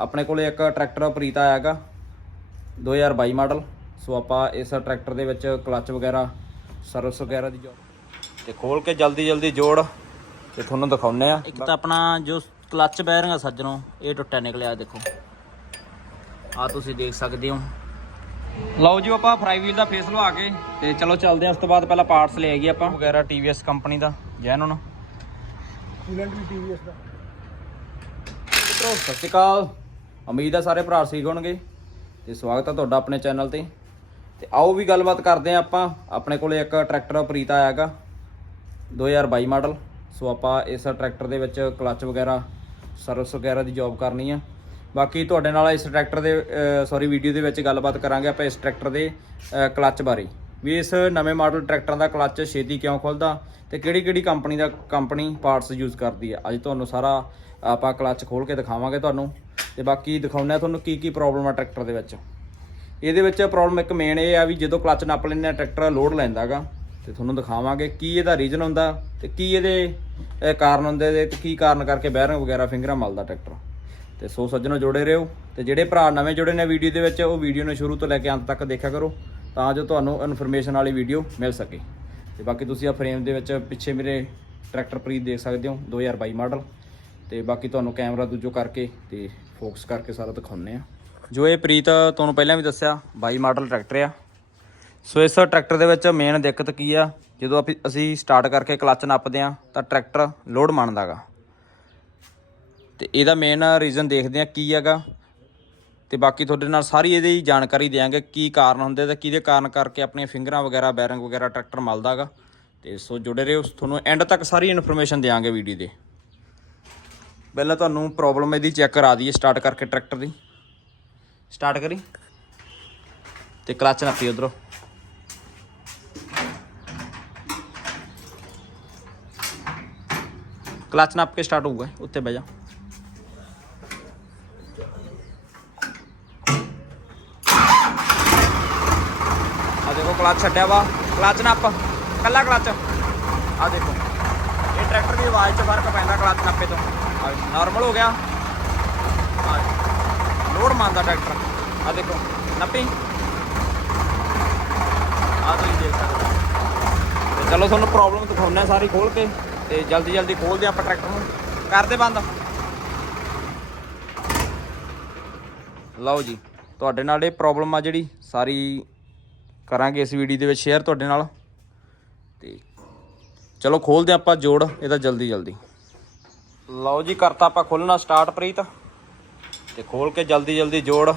ਆਪਣੇ ਕੋਲੇ ਇੱਕ ਟਰੈਕਟਰ ਪ੍ਰੀਤ ਆਇਆ ਹੈਗਾ 2022 ਮਾਡਲ। ਸੋ ਆਪਾਂ ਇਸ ਟਰੈਕਟਰ ਦੇ ਵਿੱਚ ਕਲੱਚ ਵਗੈਰਾ ਸਰਵਿਸ ਵਗੈਰਾ ਦੀ ਜੋਬ ਤੇ ਖੋਲ ਕੇ ਜਲਦੀ ਜਲਦੀ ਜੋੜ ਤੇ ਤੁਹਾਨੂੰ ਦਿਖਾਉਨੇ ਆ ਇੱਕ ਤਾਂ ਆਪਣਾ ਜੋ ਕਲੱਚ ਬੈਰਿੰਗ ਆ ਸੱਜਣੋ ਇਹ ਟੁੱਟਿਆ ਨਿਕਲਿਆ ਦੇਖੋ। ਆ ਤੁਸੀਂ ਦੇਖ ਸਕਦੇ ਹੋ। ਲਓ ਜੀ ਆਪਾਂ ਫਰਾਈ ਵੀਲ ਦਾ ਫੇਸ ਲਵਾ ਕੇ ਤੇ ਚਲੋ ਚੱਲਦੇ ਆ ਉਸ ਤੋਂ ਬਾਅਦ ਪਹਿਲਾਂ ਪਾਰਟਸ ਲੈ ਆਈਏ ਆਪਾਂ। ਵਗੈਰਾ TVS ਕੰਪਨੀ ਦਾ ਜੈਨੂਨ ਕੂਲੈਂਟ ਵੀ TVS ਦਾ। ਸਤਿ ਸ਼੍ਰੀ ਅਕਾਲ। ਉਮੀਦ ਆ ਸਾਰੇ ਭਰਾ ਠੀਕ ਹੋਣਗੇ ਤੇ ਸਵਾਗਤ ਹੈ ਤੁਹਾਡਾ ਆਪਣੇ ਚੈਨਲ ਤੇ। ਤੇ ਆਓ ਵੀ ਗੱਲਬਾਤ ਕਰਦੇ ਆ ਆਪਾਂ। ਆਪਣੇ ਕੋਲੇ ਇੱਕ ਟਰੈਕਟਰ ਪ੍ਰੀਤ ਆਇਆ ਹੈਗਾ 2022 ਮਾਡਲ। ਸੋ ਆਪਾਂ ਇਸ ਟਰੈਕਟਰ ਦੇ ਵਿੱਚ ਕਲੱਚ ਵਗੈਰਾ, ਸਰਵਿਸ ਵਗੈਰਾ ਦੀ ਜੌਬ ਕਰਨੀ ਆ। ਬਾਕੀ ਤੁਹਾਡੇ ਨਾਲ ਇਸ ਟਰੈਕਟਰ ਦੇ ਸੌਰੀ ਵੀਡੀਓ ਦੇ ਵਿੱਚ ਗੱਲਬਾਤ ਕਰਾਂਗੇ ਆਪਾਂ ਇਸ ਟਰੈਕਟਰ ਦੇ ਕਲੱਚ ਬਾਰੇ। ਵੀ ਇਸ ਨਵੇਂ ਮਾਡਲ ਟਰੈਕਟਰਾਂ ਦਾ ਕਲੱਚ ਛੇਤੀ ਕਿਉਂ ਖੁੱਲਦਾ ਤੇ ਕਿਹੜੀ ਕਿਹੜੀ ਕੰਪਨੀ ਦਾ ਕੰਪਨੀ ਪਾਰਟਸ ਯੂਜ਼ ਕਰਦੀ ਹੈ ਅੱਜ ਤੁਹਾਨੂੰ ਸਾਰਾ ਆਪਾਂ ਕਲੱਚ ਖੋਲ ਕੇ ਦਿਖਾਵਾਂਗੇ ਤੁਹਾਨੂੰ। ਤੇ ਬਾਕੀ ਦਿਖਾਉਂਦੇ ਆ ਤੁਹਾਨੂੰ ਕੀ ਕੀ ਪ੍ਰੋਬਲਮ ਆ ਟਰੈਕਟਰ ਦੇ ਵਿੱਚ। ਇਹਦੇ ਵਿੱਚ ਪ੍ਰੋਬਲਮ ਇੱਕ ਮੇਨ ਇਹ ਆ ਵੀ ਜਦੋਂ ਕਲੱਚ ਨੱਪ ਲੈਂਦੇ ਆ, ਟਰੈਕਟਰ ਲੋਡ ਲੈਂਦਾਗਾ ਤੇ ਤੁਹਾਨੂੰ ਦਿਖਾਵਾਂਗੇ ਕੀ ਇਹਦਾ ਰੀਜ਼ਨ ਹੁੰਦਾ ਤੇ ਕੀ ਇਹਦੇ ਕਾਰਨ ਹੁੰਦੇ ਤੇ ਕੀ ਕਾਰਨ ਕਰਕੇ ਬੈਰਿੰਗ ਵਗੈਰਾ ਫਿੰਗਰਾਂ ਮਲਦਾ ਟਰੈਕਟਰ। ਤੇ ਸੋ ਸੱਜਣੋ ਜੁੜੇ ਰਹੋ ਤੇ ਜਿਹੜੇ ਭਰਾ ਨਵੇਂ ਜੁੜੇ ਨੇ ਵੀਡੀਓ ਦੇ ਵਿੱਚ, ਉਹ ਵੀਡੀਓ ਨੂੰ ਸ਼ੁਰੂ ਤੋਂ ਲੈ ਕੇ ਅੰਤ ਤੱਕ ਦੇਖਿਆ ਕਰੋ। ਤਾਂ ਜੋ ਤੁਹਾਨੂੰ ਇਨਫੋਰਮੇਸ਼ਨ ਵਾਲੀ ਵੀਡੀਓ ਮਿਲ ਸਕੇ। ਤੇ ਬਾਕੀ ਤੁਸੀਂ ਆ ਫਰੇਮ ਦੇ ਵਿੱਚ ਪਿੱਛੇ ਮੇਰੇ ਟਰੈਕਟਰ ਪ੍ਰੀਤ ਦੇਖ ਸਕਦੇ ਹੋ 2022 ਮਾਡਲ ਤੇ ਬਾਕੀ ਤੁਹਾਨੂੰ ਕੈਮਰਾ ਦੂਜੋ ਕਰਕੇ ਤੇ ਫੋਕਸ ਕਰਕੇ ਸਾਰਾ ਦਿਖਾਉਂਦੇ ਆ ਜੋ ਇਹ ਪ੍ਰੀਤ ਤੁਹਾਨੂੰ ਪਹਿਲਾਂ ਵੀ ਦੱਸਿਆ 22 ਮਾਡਲ ਟਰੈਕਟਰ ਆ। ਸੋ ਇਸ ਟਰੈਕਟਰ ਦੇ ਵਿੱਚ ਮੇਨ ਦਿੱਕਤ ਕੀ ਆ, ਜਦੋਂ ਆਪੀ- ਅਸੀਂ ਸਟਾਰਟ ਕਰਕੇ ਕਲੱਚ ਨੱਪਦੇ ਆ ਤਾਂ ਟਰੈਕਟਰ ਲੋਡ ਮੰਨਦਾਗਾ। ਤੇ ਇਹਦਾ ਮੇਨ ਰੀਜ਼ਨ ਦੇਖਦੇ ਆ ਕੀ ਹੈਗਾ। ਤੇ ਬਾਕੀ ਤੁਹਾਡੇ ਨਾਲ ਸਾਰੀ ਇਹਦੀ ਜਾਣਕਾਰੀ ਦਿਆਂਗੇ ਕੀ ਕਾਰਨ ਹੁੰਦੇ ਤੇ ਕਿਹਦੇ ਕਾਰਨ ਕਰਕੇ ਆਪਣੀਆਂ ਫਿੰਗਰਾਂ ਵਗੈਰਾ, ਬੈਰਿੰਗ ਵਗੈਰਾ ਟਰੈਕਟਰ ਮਲਦਾਗਾ ਤੇ ਸੋ ਜੁੜੇ ਰਹੋ, ਤੁਹਾਨੂੰ ਐਂਡ ਤੱਕ ਸਾਰੀ ਇਨਫੋਰਮੇਸ਼ਨ ਦਿਆਂਗੇ ਵੀਡੀਓ ਦੇ। ਪਹਿਲਾਂ ਤੁਹਾਨੂੰ ਪ੍ਰੋਬਲਮ ਇਹਦੀ ਚੈੱਕ ਕਰਾ ਦਈਏ ਸਟਾਰਟ ਕਰਕੇ ਟਰੈਕਟਰ ਦੀ। ਸਟਾਰਟ ਕਰੀ। ਤੇ ਕਲੱਚ ਨੱਪੀ ਉਧਰੋਂ। ਕਲੱਚ ਨੱਪ ਕੇ ਸਟਾਰਟ ਹੋਊਗਾ, ਉੱਤੇ ਬਹਿ ਜਾ। ਕਲੱਚ ਛੱਡਿਆ ਵਾ। ਕਲੱਚ ਨੱਪ ਕੱਲਾ ਕਲੱਚ। ਆ ਦੇਖੋ, ਇਹ ਟਰੈਕਟਰ ਦੀ ਆਵਾਜ਼ 'ਚ ਫ਼ਰਕ ਪੈਂਦਾ ਕਲਚ ਨਾਪੇ ਤੋਂ। ਨਾਰਮਲ ਹੋ ਗਿਆ। ਲੋਡ ਮੰਨਦਾ ਟਰੈਕਟਰ। ਆ ਦੇਖੋ, ਨੱਪੀ। ਆ ਤੁਸੀਂ ਦੇਖ ਸਕਦੇ ਤੇ ਚਲੋ ਤੁਹਾਨੂੰ ਪ੍ਰੋਬਲਮ ਦਿਖਾਉਂਦੇ ਆ ਸਾਰੀ ਖੋਲ ਕੇ ਤੇ ਜਲਦੀ ਜਲਦੀ ਖੋਲਦੇ ਆਪਾਂ ਟਰੈਕਟਰ ਨੂੰ। ਕਰਦੇ ਬੰਦ। ਲਓ ਜੀ, ਤੁਹਾਡੇ ਨਾਲ ਇਹ ਪ੍ਰੋਬਲਮ ਆ ਜਿਹੜੀ ਸਾਰੀ ਕਰਾਂਗੇ ਇਸ ਵੀਡੀਓ ਦੇ ਵਿੱਚ ਸ਼ੇਅਰ ਤੁਹਾਡੇ ਨਾਲ। ਤੇ ਚਲੋ ਖੋਲਦੇ ਆਪਾਂ ਜੋੜ, ਇਹਦਾ ਜਲਦੀ ਜਲਦੀ। ਲਓ ਜੀ, ਕਰਤਾ ਆਪਾਂ ਖੋਲਣਾ ਸਟਾਰਟ ਪ੍ਰੀਤ। ਤੇ ਖੋਲ ਕੇ ਜਲਦੀ ਜਲਦੀ ਜੋੜ,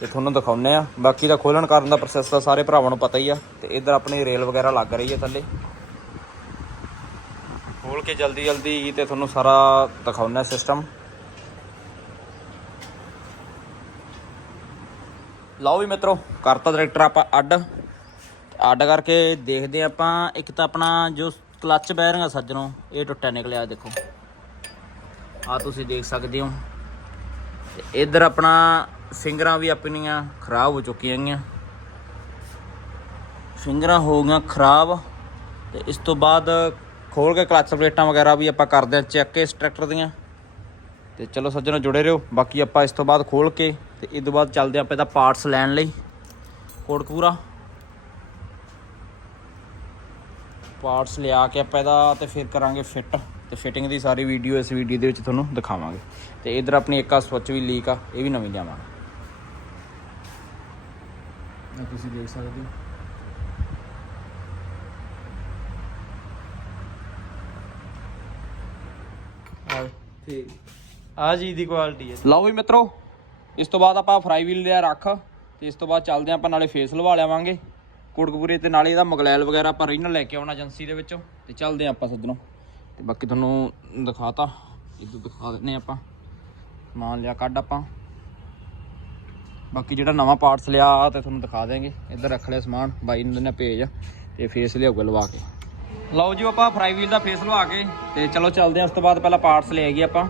ਤੇ ਤੁਹਾਨੂੰ ਦਿਖਾਉਨੇ ਆ ਬਾਕੀ ਦਾ ਖੋਲਣ ਕਰਨ ਦਾ ਪ੍ਰੋਸੈਸ ਤਾਂ ਸਾਰੇ ਭਰਾਵਾਂ ਨੂੰ ਪਤਾ ਹੀ ਆ। ਤੇ ਇਧਰ ਆਪਣੀ ਰੇਲ ਵਗੈਰਾ ਲੱਗ ਰਹੀ ਹੈ ਥੱਲੇ। ਖੋਲ ਕੇ ਜਲਦੀ ਜਲਦੀ ਤੇ ਤੁਹਾਨੂੰ ਸਾਰਾ ਦਿਖਾਉਣਾ ਸਿਸਟਮ ਲਓ ਵੀ ਮਿੱਤਰੋ, ਕਰਤਾ ਟਰੈਕਟਰ ਆਪਾਂ ਅੱਡ। ਅੱਡ ਕਰਕੇ ਦੇਖਦੇ ਹਾਂ ਆਪਾਂ, ਇੱਕ ਤਾਂ ਆਪਣਾ ਜੋ ਕਲੱਚ ਬੈਰਿੰਗ ਆ ਸੱਜਣੋ, ਇਹ ਟੁੱਟਿਆ ਨਿਕਲਿਆ ਦੇਖੋ। ਆ ਤੁਸੀਂ ਦੇਖ ਸਕਦੇ ਹੋ। ਤੇ ਇਧਰ ਆਪਣਾ ਫਿੰਗਰਾਂ ਵੀ ਆਪਣੀਆਂ ਖਰਾਬ ਹੋ ਚੁੱਕੀਆਂ ਗਈਆਂ। ਫਿੰਗਰਾਂ ਹੋ ਗਈਆਂ ਖਰਾਬ। ਤੇ ਇਸ ਤੋਂ ਬਾਅਦ ਖੋਲ ਕੇ ਕਲੱਚ ਪਲੇਟਾਂ ਵਗੈਰਾ ਵੀ ਆਪਾਂ ਕਰਦੇ ਹਾਂ, ਚੈੱਕ ਇਸ ਟਰੈਕਟਰ ਦੀਆਂ। ਤੇ ਚਲੋ ਸੱਜਣੋ ਜੁੜੇ ਰਹੋ। ਬਾਕੀ ਆਪਾਂ ਇਸ ਤੋਂ ਬਾਅਦ ਖੋਲ ਕੇ ਤੇ ਇਸ ਤੋਂ ਬਾਅਦ ਚੱਲਦੇ ਆਪਾਂ ਇਹਦਾ ਪਾਰਟਸ ਲੈਣ ਲਈ। ਕੋਟਕਪੂਰਾ ਪਾਰਟਸ ਲਿਆ ਕੇ ਆਪਾਂ ਇਹਦਾ ਤੇ ਫਿਰ ਕਰਾਂਗੇ ਫਿੱਟ ਤੇ ਫਿਟਿੰਗ ਦੀ ਸਾਰੀ ਵੀਡੀਓ ਇਸ ਵੀਡੀਓ ਦੇ ਵਿੱਚ ਤੁਹਾਨੂੰ ਦਿਖਾਵਾਂਗੇ। ਤੇ ਇਧਰ ਆਪਣੀ ਇੱਕ ਆ ਸਵਿਚ ਵੀ ਲੀਕ ਆ ਇਹ ਵੀ ਨਵੀਂ ਲਿਆਵਾਂਗੇ। ਆ ਤੁਸੀਂ ਦੇਖ ਸਕਦੇ ਹੋ। ਠੀਕ ਆ ਜੀ ਦੀ ਕੁਆਲਿਟੀ ਹੈ। ਲਓ ਵੀ ਮਿੱਤਰੋ ਇਸ ਤੋਂ ਬਾਅਦ ਆਪਾਂ ਫਰਾਈ ਵੀਲ ਲਿਆ ਰੱਖ ਤੇ ਇਸ ਤੋਂ ਬਾਅਦ ਚੱਲਦੇ ਆਪਾਂ ਨਾਲੇ ਫੇਸ ਲਵਾ ਲਿਆਵਾਂਗੇ। ਕੋਟਕਪੂਰੇ ਤੇ ਨਾਲੇ ਇਹਦਾ ਮਗਲੈਲ ਵਗੈਰਾ ਆਪਾਂ ਰੀਨਲ ਲੈ ਕੇ ਆਉਣਾ ਏਜੰਸੀ ਦੇ ਵਿੱਚੋਂ ਤੇ ਚੱਲਦੇ ਆਪਾਂ ਸੱਜਣੋ। ਤੇ ਬਾਕੀ ਤੁਹਾਨੂੰ ਦਿਖਾਤਾ ਇਦੋਂ ਦਿਖਾ ਦਿੰਨੇ ਆਪਾਂ। ਸਮਾਨ ਲਿਆ ਕੱਢ ਆਪਾਂ। ਬਾਕੀ ਜਿਹੜਾ ਨਵਾਂ ਪਾਰਟਸ ਲਿਆ ਤੇ ਤੁਹਾਨੂੰ ਦਿਖਾ ਦੇਵਾਂਗੇ ਇੱਧਰ ਰੱਖ ਲਿਆ ਸਮਾਨ, ਬਾਈ ਨੂੰ ਦਿੰਨੇ ਭੇਜ ਤੇ ਫੇਸ ਲਿਆਊਗਾ ਲਵਾ ਕੇ। ਲਓ ਜੀ, ਆਪਾਂ ਫਰਾਈ ਵੀਲ ਦਾ ਫੇਸ ਲਵਾ ਕੇ ਤੇ ਚਲੋ ਚੱਲਦੇ ਹਾਂ, ਉਸ ਤੋਂ ਬਾਅਦ ਪਹਿਲਾਂ ਪਾਰਟਸ ਲੈ ਆਈਏ ਆਪਾਂ।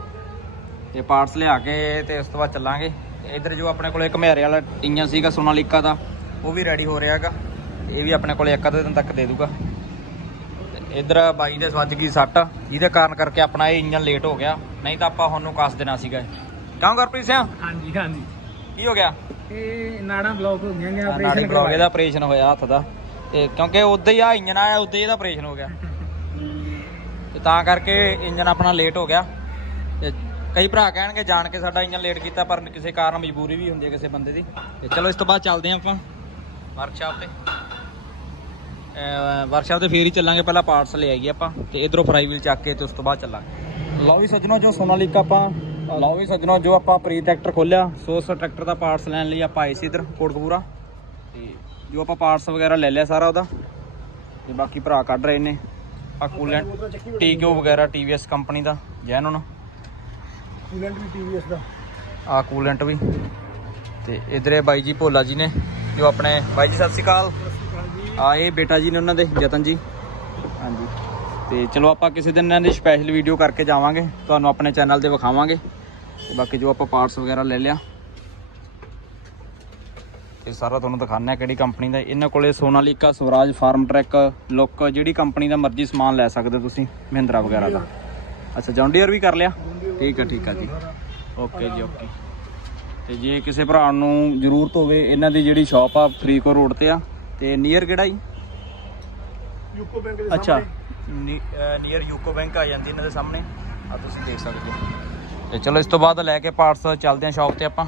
ਤੇ ਪਾਰਟਸ ਲਿਆ ਕੇ ਤੇ ਉਸ ਤੋਂ ਬਾਅਦ ਚੱਲਾਂਗੇ। ਇਧਰ ਜੋ ਆਪਣੇ ਕੋਲੇ ਘਮਿਆਰੇ ਵਾਲਾ ਇੰਜਨ ਸੀਗਾ ਸੋਨਾਲੀਕਾ ਦਾ ਉਹ ਵੀ ਰੈਡੀ ਹੋ ਰਿਹਾ ਹੈਗਾ ਇਹ ਵੀ ਆਪਣੇ ਕੋਲੇ ਇੱਕ ਅੱਧੇ ਦਿਨ ਤੱਕ ਦੇ ਦੂਗਾ। ਇਧਰ ਬਾਈ ਦੇ ਵੱਜ ਗਈ ਸੱਟ ਜਿਹਦੇ ਕਾਰਨ ਕਰਕੇ ਆਪਣਾ ਇਹ ਇੰਜਨ ਲੇਟ ਹੋ ਗਿਆ। ਨਹੀਂ ਤਾਂ ਆਪਾਂ ਹੁਣ ਨੂੰ ਕੱਸ ਦੇਣਾ ਸੀਗਾ। ਕਿਉਂ ਗੁਰਪ੍ਰੀਤ ਸਿੰਘ ਹਾਂਜੀ ਹਾਂਜੀ। ਕੀ ਹੋ ਗਿਆ? ਇਹ ਨਾੜਾਂ ਬਲੌਕ ਹੋ ਗਈਆਂ ਨਾੜੀ ਆਪਰੇਸ਼ਨ ਬਲੌਕ ਇਹਦਾ ਆਪਰੇਸ਼ਨ ਹੋਇਆ ਹੱਥ ਦਾ। ਤੇ ਕਿਉਂਕਿ ਉਦਾਂ ਹੀ ਆ ਇੰਜਨ ਆਇਆ ਉਦਾਂ ਹੀ ਇਹਦਾ ਆਪਰੇਸ਼ਨ ਹੋ ਗਿਆ। ਤੇ ਤਾਂ ਕਰਕੇ ਇੰਜਨ ਆਪਣਾ ਲੇਟ ਹੋ ਗਿਆ। ਕਈ ਭਰਾ ਕਹਿਣਗੇ ਜਾਣ ਕੇ ਸਾਡਾ ਇੰਨਾ ਲੇਟ ਕੀਤਾ, ਪਰ ਕਿਸੇ ਕਾਰਨ ਮਜਬੂਰੀ ਵੀ ਹੁੰਦੀ ਹੈ ਕਿਸੇ ਬੰਦੇ ਦੀ। ਤੇ ਚਲੋ ਇਸ ਤੋਂ ਬਾਅਦ ਚੱਲਦੇ ਹਾਂ ਆਪਾਂ। ਵਰਕਸ਼ਾਪ ਤੇ। ਵਰਕਸ਼ਾਪ ਤੇ ਫੇਰ ਹੀ ਚੱਲਾਂਗੇ, ਪਹਿਲਾਂ ਪਾਰਟਸ ਲੈ ਆਈਏ ਆਪਾਂ, ਤੇ ਇਧਰੋਂ ਫਰਾਈ ਵੀਲ ਚੱਕ ਕੇ ਤੇ ਉਸ ਤੋਂ ਬਾਅਦ ਚੱਲਾਂਗੇ। ਲਓ ਵੀ ਸੱਜਣੋ, ਜੋ ਸੋਨਾਲੀਕਾ ਆਪਾਂ, ਲਓ ਵੀ ਸੱਜਣੋ, ਜੋ ਆਪਾਂ ਪ੍ਰੀ ਟਰੈਕਟਰ ਖੋਲਿਆ, ਸੋ ਉਸ ਟਰੈਕਟਰ ਦਾ ਪਾਰਟਸ ਲੈਣ ਲਈ ਆਪਾਂ ਆਏ ਸੀ ਇਧਰ ਕੋਟਕਪੂਰਾ ਤੇ ਜੋ ਆਪਾਂ ਪਾਰਟਸ ਵਗੈਰਾ ਲੈ ਲਿਆ ਸਾਰਾ ਉਹਦਾ, ਤੇ ਬਾਕੀ ਭਰਾ ਕੱਢ ਰਹੇ ਨੇ। ਆ ਕੂਲੈਂਟ ਟੀਕਿਓ ਵਗੈਰਾ TVS ਕੰਪਨੀ ਦਾ, ਜੈਨੂਨ। ਕੂਲੈਂਟ ਵੀ TVS ਦਾ। ਆ ਕੂਲੈਂਟ ਵੀ। ਤੇ ਇਧਰੇ ਬਾਈ ਜੀ ਭੋਲਾ ਜੀ ਨੇ, ਜੋ ਆਪਣੇ ਬਾਈ ਜੀ, ਸਤਿ ਸ਼੍ਰੀ ਅਕਾਲ। ਆ ਇਹ ਬੇਟਾ ਜੀ ਨੇ ਉਹਨਾਂ ਦੇ, ਜਤਨ ਜੀ। ਹਾਂਜੀ। ਤੇ ਚਲੋ ਆਪਾਂ ਕਿਸੇ ਦਿਨ ਇਹਨਾਂ ਦੀ ਸਪੈਸ਼ਲ ਵੀਡੀਓ ਕਰਕੇ ਜਾਵਾਂਗੇ, ਤੁਹਾਨੂੰ ਆਪਣੇ ਚੈਨਲ ਤੇ ਵਿਖਾਵਾਂਗੇ। ਤੇ ਬਾਕੀ ਜੋ ਆਪਾਂ ਪਾਰਟਸ ਵਗੈਰਾ ਲੈ ਲਿਆ। ਤੇ ਸਾਰਾ ਤੁਹਾਨੂੰ ਦਿਖਾਉਂਦੇ ਆ ਕਿਹੜੀ ਕੰਪਨੀ ਦਾ। ਇਹਨਾਂ ਕੋਲੇ ਸੋਨਾਲੀਕਾ, ਸਵਰਾਜ ਫਾਰਮ ਟਰੈਕ, ਲੁੱਕ, ਜਿਹੜੀ ਕੰਪਨੀ ਦਾ ਮਰਜ਼ੀ ਸਮਾਨ ਲੈ ਸਕਦੇ ਹੋ ਤੁਸੀਂ, ਮਹਿੰਦਰਾ ਵਗੈਰਾ ਦਾ। ਅੱਛਾ ਜੌਂਡੀਅਰ ਵੀ ਕਰ ਲਿਆ? ਠੀਕ ਆ ਠੀਕ ਆ ਜੀ। ਓਕੇ ਜੀ ਓਕੇ। ਤੇ ਜੇ ਕਿਸੇ ਭਰਾ ਨੂੰ ਜ਼ਰੂਰਤ ਹੋਵੇ ਇਹਨਾਂ ਦੀ ਜਿਹੜੀ ਸ਼ਾਪ ਆ ਫਰੀਕੋ ਰੋਡ ਤੇ ਆ ਤੇ ਨੀਅਰ ਕਿਹੜਾ ਜੀ? ਯੂਕੋ ਬੈਂਕ ਅੱਛਾ। ਨੀਅਰ ਯੂਕੋ ਬੈਂਕ ਆ ਜਾਂਦੀ ਇਹਨਾਂ ਦੇ ਸਾਹਮਣੇ। ਆ ਤੁਸੀਂ ਦੇਖ ਸਕਦੇ ਹੋ। ਤੇ ਚਲੋ ਇਸ ਤੋਂ ਬਾਅਦ ਲੈ ਕੇ ਪਾਰਟਸ ਚੱਲਦੇ ਆ ਸ਼ਾਪ ਤੇ ਆਪਾਂ।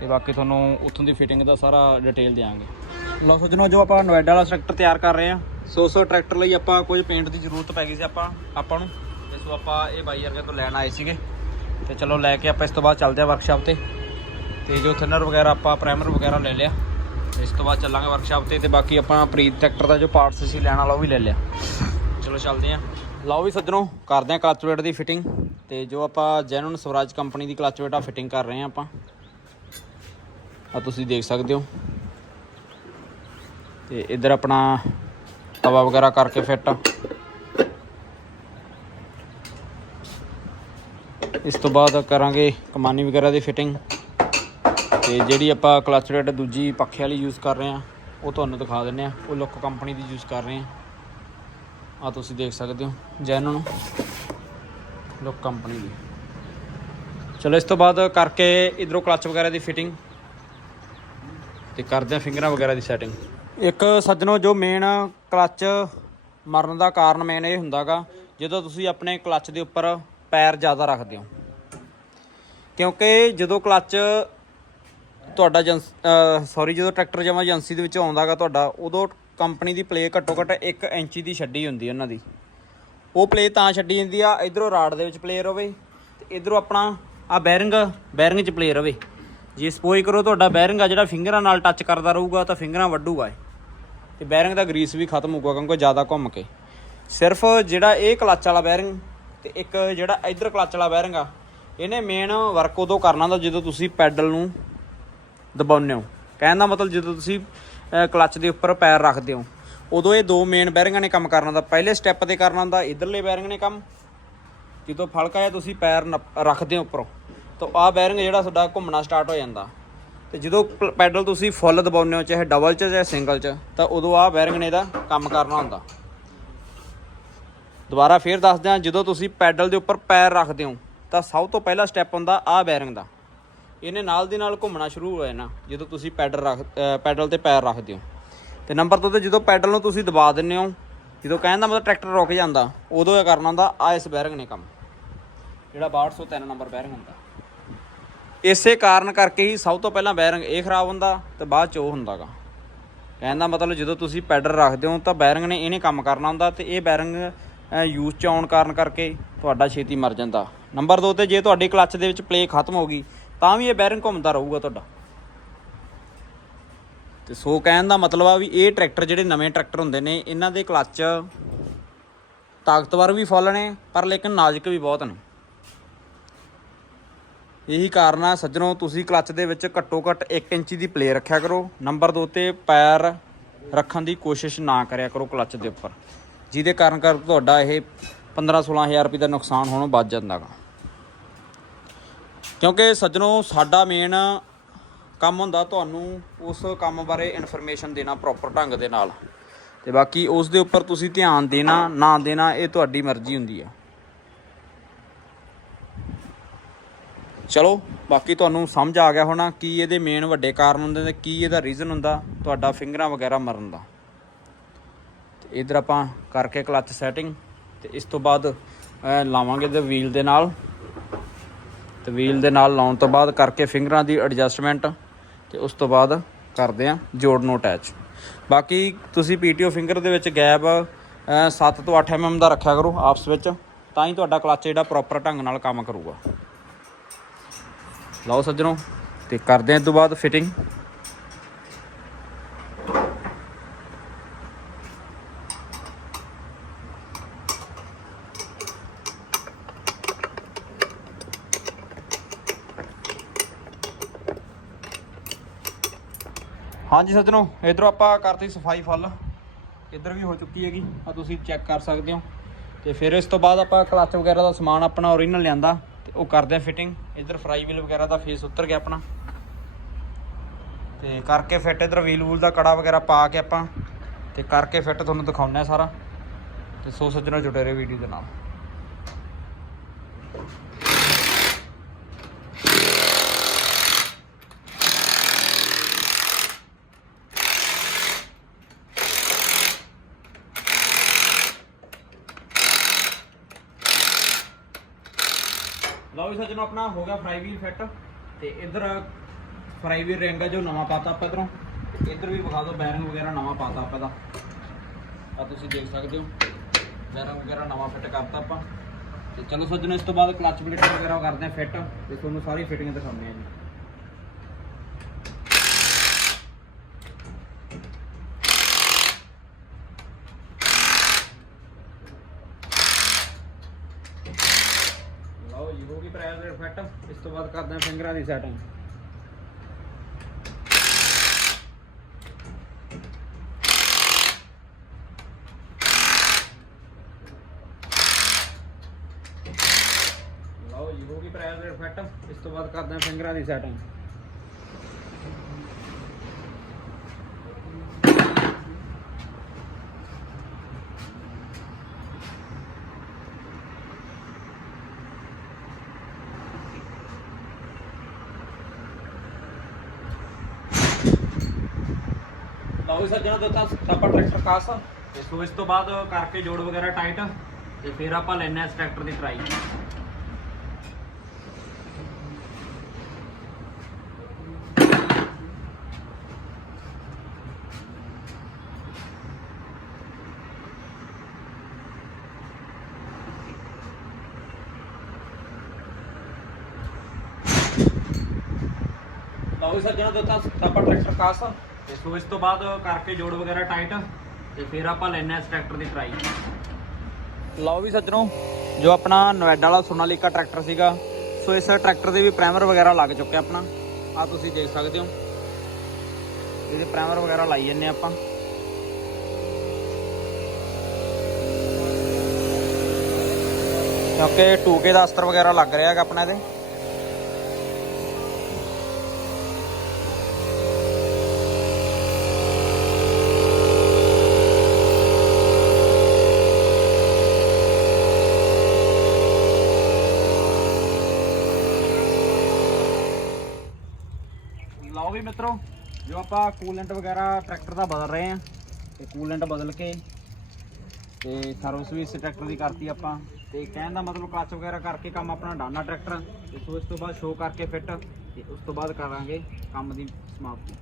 ਤੇ ਬਾਕੀ ਤੁਹਾਨੂੰ ਉੱਥੋਂ ਦੀ ਫਿਟਿੰਗ ਦਾ ਸਾਰਾ ਡਿਟੇਲ ਦੇਵਾਂਗੇ ਲਓ ਸੱਜਣੋ ਜੋ ਆਪਾਂ ਨੋਇਡਾ ਵਾਲਾ ਟਰੈਕਟਰ ਤਿਆਰ ਕਰ ਰਹੇ ਆ ਸੋ ਸੋ ਟਰੈਕਟਰ ਲਈ ਆਪਾਂ ਕੁਝ ਪੇਂਟ ਦੀ ਜ਼ਰੂਰਤ ਪੈ ਗਈ ਸੀ ਆਪਾਂ ਆਪਾਂ ਨੂੰ। ਸੋ ਆਪਾਂ ਇਹ ਬਾਈ ਵਰਗੇ ਤੋਂ ਲੈਣ ਆਏ ਸੀਗੇ। ਤੇ ਚਲੋ ਲੈ ਕੇ ਆਪਾਂ ਇਸ ਤੋਂ ਬਾਅਦ ਚੱਲਦੇ ਆ ਵਰਕਸ਼ਾਪ ਤੇ। ਤੇ ਜੋ ਥਿਨਰ ਵਗੈਰਾ ਆਪਾਂ ਪ੍ਰਾਈਮਰ ਵਗੈਰਾ ਲੈ ਲਿਆ। ਇਸ ਤੋਂ ਬਾਅਦ ਚੱਲਾਂਗੇ ਵਰਕਸ਼ਾਪ ਤੇ ਤੇ ਬਾਕੀ ਆਪਾਂ ਪ੍ਰੀਤ ਟਰੈਕਟਰ ਦਾ ਜੋ ਪਾਰਟਸ ਸੀ ਲੈਣ ਵਾਲਾ ਉਹ ਵੀ ਲੈ ਲਿਆ। ਚਲੋ ਚੱਲਦੇ ਆਂ ਲਓ ਵੀ ਸੱਜਣੋ, ਕਰਦੇ ਆਂ ਕਲਚ ਦੀ ਫਿਟਿੰਗ ਤੇ ਜੋ ਆਪਾਂ ਜੈਨੂਨ ਸਵਰਾਜ ਕੰਪਨੀ ਦੀ ਕਲਚ ਆ ਫਿਟਿੰਗ ਕਰ ਰਹੇ ਆਂ ਆਪਾਂ। ਆ ਤੁਸੀਂ ਦੇਖ ਸਕਦੇ ਹੋ। ਤੇ ਇੱਧਰ ਆਪਣਾ ਤਵਾ ਵਗੈਰਾ ਕਰਕੇ ਫਿੱਟ ਇਸ ਤੋਂ ਬਾਅਦ ਕਰਾਂਗੇ ਕਮਾਨੀ ਵਗੈਰਾ ਦੀ ਫਿਟਿੰਗ ਤੇ ਜਿਹੜੀ ਆਪਾਂ ਕਲਚ ਪਲੇਟ ਦੂਜੀ ਪੱਖੇ ਵਾਲੀ ਯੂਜ਼ ਕਰ ਰਹੇ ਆ ਉਹ ਤੁਹਾਨੂੰ ਦਿਖਾ ਦਿੰਨੇ ਆ ਉਹ ਲੁੱਕ ਕੰਪਨੀ ਦੀ ਯੂਜ਼ ਕਰ ਰਹੇ ਆ ਆ ਤੁਸੀਂ ਦੇਖ ਸਕਦੇ ਹੋ ਜੈਨੂਨ ਲੁੱਕ ਕੰਪਨੀ ਦੀ। ਚਲੋ ਇਸ ਤੋਂ ਬਾਅਦ ਕਰਕੇ ਇਧਰੋਂ ਕਲਚ ਵਗੈਰਾ ਦੀ ਫਿਟਿੰਗ ਤੇ ਕਰਦੇ ਆ ਫਿੰਗਰਾਂ ਵਗੈਰਾ ਦੀ ਸੈਟਿੰਗ ਇੱਕ ਸੱਜਣੋ, ਜੋ ਮੇਨ ਕਲਚ ਮਰਨ ਦਾ ਕਾਰਨ ਮੇਨ ਇਹ ਹੁੰਦਾਗਾ, ਜਦੋਂ ਤੁਸੀਂ ਆਪਣੇ ਕਲਚ ਦੇ ਉੱਪਰ ਪੈਰ ਜ਼ਿਆਦਾ ਰੱਖਦੇ ਹੋ? ਕਿਉਂਕਿ ਜਦੋਂ ਕਲੱਚ ਤੁਹਾਡਾ ਸੌਰੀ ਜਦੋਂ ਟਰੈਕਟਰ ਜਮਾ ਏਜੰਸੀ ਦੇ ਵਿੱਚ ਆਉਂਦਾਗਾ ਤੁਹਾਡਾ, ਉਦੋਂ ਕੰਪਨੀ ਦੀ ਪਲੇ ਘੱਟੋ ਘੱਟ 1 ਇੰਚ ਦੀ ਛੱਡੀ ਹੁੰਦੀ ਉਹਨਾਂ ਦੀ। ਉਹ ਪਲੇ ਤਾਂ ਛੱਡੀ ਜਾਂਦੀ ਆ, ਇਧਰੋਂ ਰਾਡ ਦੇ ਵਿੱਚ ਪਲੇ ਰਵੇ, ਤੇ ਇਧਰੋਂ ਆਪਣਾ ਆ ਬੈਰਿੰਗ ਬੈਰਿੰਗ 'ਚ ਪਲੇ ਰਵੇ। ਜੇ ਸਪੋਜ਼ ਕਰੋ ਤੁਹਾਡਾ ਬੈਰਿੰਗ ਆ ਜਿਹੜਾ ਫਿੰਗਰਾਂ ਨਾਲ ਟੱਚ ਕਰਦਾ ਰਹੂਗਾ, ਤਾਂ ਫਿੰਗਰਾਂ ਵੱਢੂਗਾ ਇਹ। ਤੇ ਬੈਰਿੰਗ ਦਾ ਗਰੀਸ ਵੀ ਖਤਮ ਹੋਊਗਾ, ਕਿਉਂਕਿ ਜ਼ਿਆਦਾ ਘੁੰਮ ਕੇ। ਸਿਰਫ ਜਿਹੜਾ ਇਹ ਕਲੱਚ ਵਾਲਾ ਬੈਰਿੰਗ ਤੇ ਇੱਕ ਜਿਹੜਾ ਇਧਰ ਕਲੱਚ ਵਾਲਾ ਬੈਰਿੰਗ ਆ, ਇਹਨੇ ਮੇਨ ਵਰਕ ਉਦੋਂ ਕਰਨਾ ਹੁੰਦਾ ਜਦੋਂ ਤੁਸੀਂ ਪੈਡਲ ਨੂੰ ਦਬਾਉਂਦੇ ਹੋ। ਕਹਿਣ ਦਾ ਮਤਲਬ ਜਦੋਂ ਤੁਸੀਂ ਕਲੱਚ ਦੇ ਉੱਪਰ ਪੈਰ ਰੱਖਦੇ ਹੋ, ਉਦੋਂ ਇਹ ਦੋ ਮੇਨ ਬੈਰਿੰਗਾਂ ਨੇ ਕੰਮ ਕਰਨਾ ਹੁੰਦਾ। ਪਹਿਲੇ ਸਟੈਪ ਤੇ ਕਰਨਾ ਹੁੰਦਾ ਇਧਰਲੇ ਬੈਰਿੰਗ ਨੇ ਕੰਮ, ਜਦੋਂ ਫਲਕਾ ਹੈ ਤੁਸੀਂ ਪੈਰ ਨੱਪ- ਰੱਖਦੇ ਹੋ ਉੱਪਰੋਂ, ਤਾਂ ਆਹ ਬੈਰਿੰਗ ਜਿਹੜਾ ਤੁਹਾਡਾ ਘੁੰਮਣਾ ਸਟਾਰਟ ਹੋ ਜਾਂਦਾ। ਤੇ ਜਦੋਂ ਪ- ਪੈਡਲ ਤੁਸੀਂ ਫੁੱਲ ਦਬਾਉਂਦੇ ਹੋ, ਚਾਹੇ ਡਬਲ 'ਚ ਚਾਹੇ ਸਿੰਗਲ 'ਚ, ਤਾਂ ਉਦੋਂ ਆਹ ਬੈਰਿੰਗ ਨੇ ਦਾ ਕੰਮ ਕਰਨਾ ਹੁੰਦਾ। ਦੁਬਾਰਾ ਫੇਰ ਦੱਸਦੇ ਹਾਂ, ਜਦੋਂ ਤੁਸੀਂ ਪੈਡਲ ਦੇ ਉੱਪਰ ਪੈਰ ਰੱਖਦੇ ਹੋ, ਤਾਂ ਸਭ ਤੋਂ ਪਹਿਲਾ ਸਟੈਪ ਹੁੰਦਾ ਆਹ ਬੈਰਿੰਗ ਦਾ। ਇਹਨੇ ਨਾਲ ਦੀ ਨਾਲ ਘੁੰਮਣਾ ਸ਼ੁਰੂ ਹੋ ਜਾਣਾ, ਜਦੋਂ ਤੁਸੀਂ ਪੈਡਲ ਰੱਖ ਪੈਡਲ ਤੇ ਪੈਰ ਰੱਖਦੇ ਹੋ। ਤੇ ਨੰਬਰ 2 ਤੇ ਜਦੋਂ ਪੈਡਲ ਨੂੰ ਤੁਸੀਂ ਦਬਾ ਦਿੰਦੇ ਹੋ, ਜਦੋਂ ਕਹਿੰਦਾ ਮਤਲਬ ਟਰੈਕਟਰ ਰੁਕ ਜਾਂਦਾ, ਉਦੋਂ ਇਹ ਕਰਨਾ ਹੁੰਦਾ ਆ ਇਸ ਬੈਰਿੰਗ ਨੇ ਕੰਮ। ਜਿਹੜਾ 6203 ਨੰਬਰ ਬੈਰਿੰਗ ਹੁੰਦਾ। ਇਸੇ ਕਾਰਨ ਕਰਕੇ ਹੀ ਸਭ ਤੋਂ ਪਹਿਲਾਂ ਬੈਰਿੰਗ ਇਹ ਖਰਾਬ ਹੁੰਦਾ ਤੇ ਬਾਅਦ ਚ ਉਹ ਹੁੰਦਾਗਾ। ਕਹਿਣ ਦਾ ਮਤਲਬ ਜਦੋਂ ਤੁਸੀਂ ਪੈਡਲ ਰੱਖਦੇ ਹੋ, ਤਾਂ ਬੈਰਿੰਗ ਨੇ ਇਹਨੇ ਕੰਮ ਕਰਨਾ ਹੁੰਦਾ ਤੇ ਇਹ ਬੈਰਿੰਗ ਯੂਜ਼ ਚ ਆਉਣ ਕਾਰਨ ਕਰਕੇ ਤੁਹਾਡਾ ਛੇਤੀ ਮਰ ਜਾਂਦਾ। ਨੰਬਰ 2 ਤੇ ਜੇ ਤੁਹਾਡੀ ਕਲੱਚ ਦੇ ਵਿੱਚ ਪਲੇ ਖਤਮ ਹੋ ਗਈ, ਤਾਂ ਵੀ ਇਹ ਬੈਰਿੰਗ ਘੁੰਮਦਾ ਰਹੂਗਾ ਤੁਹਾਡਾ। ਤੇ ਸੋ ਕਹਿਣ ਦਾ ਮਤਲਬ ਆ ਵੀ ਇਹ ਟਰੈਕਟਰ ਜਿਹੜੇ ਨਵੇਂ ਟਰੈਕਟਰ ਹੁੰਦੇ ਨੇ, ਇਹਨਾਂ ਦੇ ਕਲੱਚ ਤਾਕਤਵਰ ਵੀ ਫੁੱਲ ਨੇ, ਪਰ ਲੇਕਿਨ ਨਾਜ਼ੁਕ ਵੀ ਬਹੁਤ ਨੇ। ਇਹੀ ਕਾਰਨ ਆ, ਸੱਜਣੋ, ਤੁਸੀਂ ਕਲੱਚ ਦੇ ਵਿੱਚ ਘੱਟੋ ਘੱਟ 1 ਇੰਚੀ ਦੀ ਪਲੇ ਰੱਖਿਆ ਕਰੋ। ਨੰਬਰ 2 ਤੇ ਪੈਰ ਰੱਖਣ ਦੀ ਕੋਸ਼ਿਸ਼ ਨਾ ਕਰਿਆ ਕਰੋ ਕਲੱਚ ਦੇ ਉੱਪਰ। ਜਿਹਦੇ ਕਾਰਨ ਕਰ ਤੁਹਾਡਾ ਇਹ 15 16000 ਰੁਪਏ ਦਾ ਨੁਕਸਾਨ ਹੋਣੋਂ ਬਚ ਜਾਂਦਾਗਾ ਕਿਉਂਕਿ ਸੱਜਣੋ, ਸਾਡਾ ਮੇਨ ਕੰਮ ਹੁੰਦਾ ਤੁਹਾਨੂੰ ਉਸ ਕੰਮ ਬਾਰੇ ਇਨਫੋਰਮੇਸ਼ਨ ਦੇਣਾ ਪ੍ਰੋਪਰ ਢੰਗ ਦੇ ਨਾਲ। ਤੇ ਬਾਕੀ ਉਸ ਦੇ ਉੱਪਰ ਤੁਸੀਂ ਧਿਆਨ ਦੇਣਾ, ਨਾ ਦੇਣਾ, ਇਹ ਤੁਹਾਡੀ ਮਰਜ਼ੀ ਹੁੰਦੀ ਆ। ਚਲੋ, ਬਾਕੀ ਤੁਹਾਨੂੰ ਸਮਝ ਆ ਗਿਆ ਹੋਣਾ ਕੀ ਇਹਦੇ ਮੇਨ ਵੱਡੇ ਕਾਰਨ ਹੁੰਦੇ ਤੇ ਕੀ ਇਹਦਾ ਰੀਜ਼ਨ ਹੁੰਦਾ, ਤੁਹਾਡਾ ਫਿੰਗਰਾਂ ਵਗੈਰਾ ਮਰਨ ਦਾ। ਇਧਰ ਆਪਾਂ ਕਰਕੇ ਕਲੱਚ ਸੈਟਿੰਗ ਤੇ ਇਸ ਤੋਂ ਬਾਅਦ ਲਾਵਾਂਗੇ ਤੇ ਵੀਲ ਦੇ ਨਾਲ। ਤੇ ਵੀਲ ਦੇ ਨਾਲ ਲਾਉਣ ਤੋਂ ਬਾਅਦ ਕਰਕੇ ਫਿੰਗਰਾਂ ਦੀ ਐਡਜਸਟਮੈਂਟ ਤੇ ਉਸ ਤੋਂ ਬਾਅਦ ਕਰਦੇ ਆ ਜੋੜ ਨੂੰ ਅਟੈਚ ਬਾਕੀ ਤੁਸੀਂ ਪੀਟੀਓ ਫਿੰਗਰ ਦੇ ਵਿੱਚ ਗੈਪ 7 ਤੋਂ 8 mm ਦਾ ਰੱਖਿਆ ਕਰੋ ਆਪਸ ਵਿੱਚ, ਤਾਂ ਹੀ ਤੁਹਾਡਾ ਕਲੱਚ ਜਿਹੜਾ ਪ੍ਰੋਪਰ ਢੰਗ ਨਾਲ ਕੰਮ ਕਰੂਗਾ। ਲਓ ਸੱਜਣੋ, ਤੇ ਕਰਦੇ ਆ ਇਸ ਤੋਂ ਬਾਅਦ ਫਿਟਿੰਗ ਹਾਂਜੀ ਸੱਜਣੋ, ਇਧਰੋਂ ਆਪਾਂ ਕਰਤੀ ਸਫ਼ਾਈ ਫੁੱਲ। ਇੱਧਰ ਵੀ ਹੋ ਚੁੱਕੀ ਹੈਗੀ ਆ ਤੁਸੀਂ ਚੈੱਕ ਕਰ ਸਕਦੇ ਹੋ। ਤੇ ਫਿਰ ਇਸ ਤੋਂ ਬਾਅਦ ਆਪਾਂ ਕਲਚ ਵਗੈਰਾ ਦਾ ਸਮਾਨ ਆਪਣਾ ਓਰੀਜਨਲ ਲਿਆਂਦਾ, ਤੇ ਉਹ ਕਰਦੇ ਆ ਫਿਟਿੰਗ ਇੱਧਰ ਫਰਾਈ ਵੀਲ ਵਗੈਰਾ ਦਾ ਫੇਸ ਉਤਰ ਗਿਆ ਆਪਣਾ। ਤੇ ਕਰਕੇ ਫਿੱਟ ਇੱਧਰ ਵੀਲ ਵੂਲ ਦਾ ਕੜਾ ਵਗੈਰਾ ਪਾ ਕੇ ਆਪਾਂ, ਤੇ ਕਰਕੇ ਫਿੱਟ ਤੁਹਾਨੂੰ ਦਿਖਾਉਂਦੇ ਆ ਸਾਰਾ। ਤੇ ਸੋ ਸੱਜਣੋ, ਜੁੜੇ ਰਹੋ ਵੀਡੀਓ ਦੇ ਨਾਲ। ਲਓ ਜੀ ਸੱਜਣੋ, ਆਪਣਾ ਹੋ ਗਿਆ ਫਰਾਈ ਵੀਲ ਫਿੱਟ ਤੇ ਇੱਧਰ ਫਰਾਈ ਵੀਲ ਰਿੰਗ ਆ ਜੋ ਨਵਾਂ ਪਾਤਾ ਆਪਾਂ ਇਧਰੋਂ। ਇੱਧਰ ਵੀ ਵਿਖਾ ਦਿਓ ਬੈਰਿੰਗ ਵਗੈਰਾ ਨਵਾਂ ਪਾਤਾ ਆਪਾਂ ਦਾ। ਆ ਤੁਸੀਂ ਦੇਖ ਸਕਦੇ ਹੋ ਬੈਰਿੰਗ ਵਗੈਰਾ ਨਵਾਂ ਫਿੱਟ ਕਰਤਾ ਆਪਾਂ। ਤੇ ਚਲੋ ਸੱਜਣੋ, ਇਸ ਤੋਂ ਬਾਅਦ ਕਲੱਚ ਪਲੇਟ ਵਗੈਰਾ ਕਰਦੇ ਆ ਫਿੱਟ ਤੇ ਤੁਹਾਨੂੰ ਸਾਰੀ ਫਿਟਿੰਗ ਦਿਖਾਉਂਦੇ ਆ ਜੀ। ਲਓ ਜੀ ਫਿੱਟ ਇਸ ਤੋਂ ਬਾਅਦ ਕਰਦੇ ਆ ਫਿੰਗਰਾਂ ਦੀ ਸੈਟਿੰਗ ਲਓ ਜੀ, ਹੋ ਗਈ ਪ੍ਰਾਈਸ ਰੇਟ ਫਿੱਟ ਇਸ ਤੋਂ ਬਾਅਦ ਕਰਦੇ ਆ ਫਿੰਗਰਾਂ ਦੀ ਸੈਟਿੰਗ ਲਓ ਸੱਜਣਾ ਦਿੱਤਾ ਆਪਾਂ ਟਰੈਕਟਰ ਕਾਸ ਤੇ ਸੋ ਇਸ ਤੋਂ ਬਾਅਦ ਕਰਕੇ ਜੋੜ ਵਗੈਰਾ ਟਾਈਟ ਤੇ ਫਿਰ ਆਪਾਂ ਲੈਣੇ ਇਸ ਟਰੈਕਟਰ ਦੀ ਟਰਾਈ ਲਓ ਸੱਜਣਾ ਦਿੱਤਾ ਆਪਾਂ ਟਰੈਕਟਰ ਕਾਸ ਤੇ ਸੋ ਇਸ ਤੋਂ ਬਾਅਦ ਕਰਕੇ ਜੋੜ ਵਗੈਰਾ ਟਾਈਟ ਤੇ ਫਿਰ ਆਪਾਂ ਲੈਣੇ ਆ ਇਸ ਟਰੈਕਟਰ ਦੀ ਟਰਾਈ ਲਓ ਵੀ ਸੱਜਣੋ, ਜੋ ਆਪਣਾ ਨੋਇਡਾ ਵਾਲਾ ਸੋਨਾਲੀਕਾ ਟਰੈਕਟਰ ਸੀਗਾ, ਸੋ ਇਸ ਟਰੈਕਟਰ ਦੇ ਵੀ ਪ੍ਰਾਈਮਰ ਵਗੈਰਾ ਲੱਗ ਚੁੱਕਿਆ ਆਪਣਾ। ਆ ਤੁਸੀਂ ਦੇਖ ਸਕਦੇ ਹੋ। ਇਹਦੇ ਪ੍ਰਾਈਮਰ ਵਗੈਰਾ ਲਾਈ ਜੰਨੇ ਆਪਾਂ। ਕਿਉਂਕਿ 2K ਦਾ ਅਸਤਰ ਵਗੈਰਾ ਲੱਗ ਰਿਹਾ ਹੈਗਾ ਆਪਣਾ ਇਹਦੇ ਲਓ ਵੀ ਮਿੱਤਰੋ, ਜੋ ਆਪਾਂ ਕੂਲੈਂਟ ਵਗੈਰਾ ਟਰੈਕਟਰ ਦਾ ਬਦਲ ਰਹੇ ਆ ਤੇ ਕੂਲੈਂਟ ਬਦਲ ਕੇ ਤੇ ਸਰਵਿਸ ਵੀ ਇਸ ਟਰੈਕਟਰ ਦੀ ਕਰਤੀ ਆਪਾਂ। ਤੇ ਕਹਿਣ ਦਾ ਮਤਲਬ ਕੱਚ ਵਗੈਰਾ ਕਰਕੇ ਕੰਮ ਆਪਣਾ ਡਾਨਾ ਟਰੈਕਟਰ ਤੇ ਸੋ ਇਸ ਤੋਂ ਬਾਅਦ ਸ਼ੋਅ ਕਰਕੇ ਫਿੱਟ ਤੇ ਉਸ ਤੋਂ ਬਾਅਦ ਕਰਾਂਗੇ ਕੰਮ ਦੀ ਸਮਾਪਤੀ।